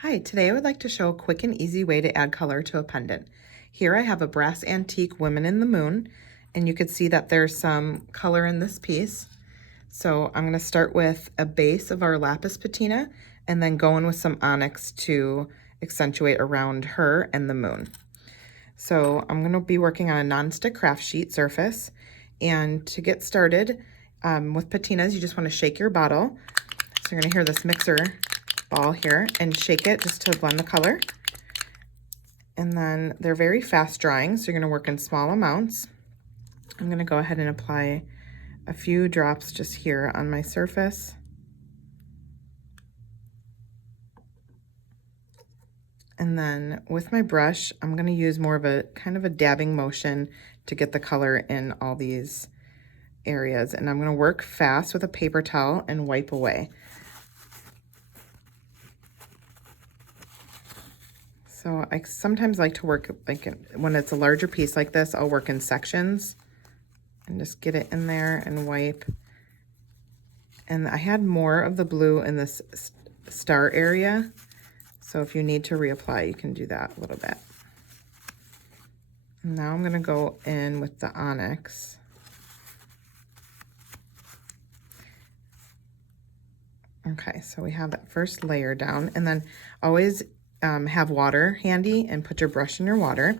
Hi, today I would like to show a quick and easy way to add color to a pendant. Here I have a brass antique Women in the Moon, and you can see that there's some color in this piece. So I'm going to start with a base of our lapis patina and then go in with some onyx to accentuate around her and the moon. So I'm going to be working on a non-stick craft sheet surface, and to get started with patinas, you just want to shake your bottle. So you're going to hear this mixer ball here and shake it just to blend the color. And then they're very fast drying, so you're going to work in small amounts. I'm going to go ahead and apply a few drops just here on my surface. And then with my brush, I'm going to use more of a kind of a dabbing motion to get the color in all these areas. And I'm going to work fast with a paper towel and wipe away. So I sometimes like to work when it's a larger piece like this, I'll work in sections and just get it in there and wipe. And I had more of the blue in this star area, so if you need to reapply, you can do that a little bit. And now I'm going to go in with the onyx. Okay, so we have that first layer down, and then always have water handy and put your brush in your water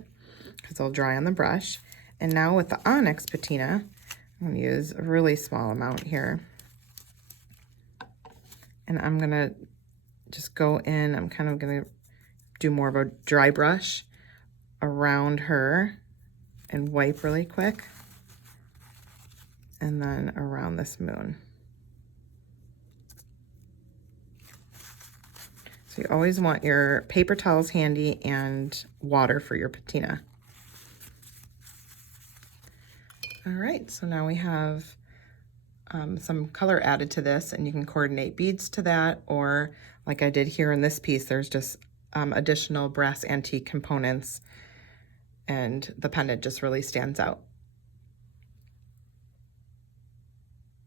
because it'll dry on the brush. And now with the onyx patina, I'm going to use a really small amount here. And I'm going to just go in, I'm kind of going to do more of a dry brush around her and wipe really quick. And then around this moon. So you always want your paper towels handy and water for your patina. All right, so now we have some color added to this, and you can coordinate beads to that, or like I did here in this piece, there's just additional brass antique components, and the pendant just really stands out.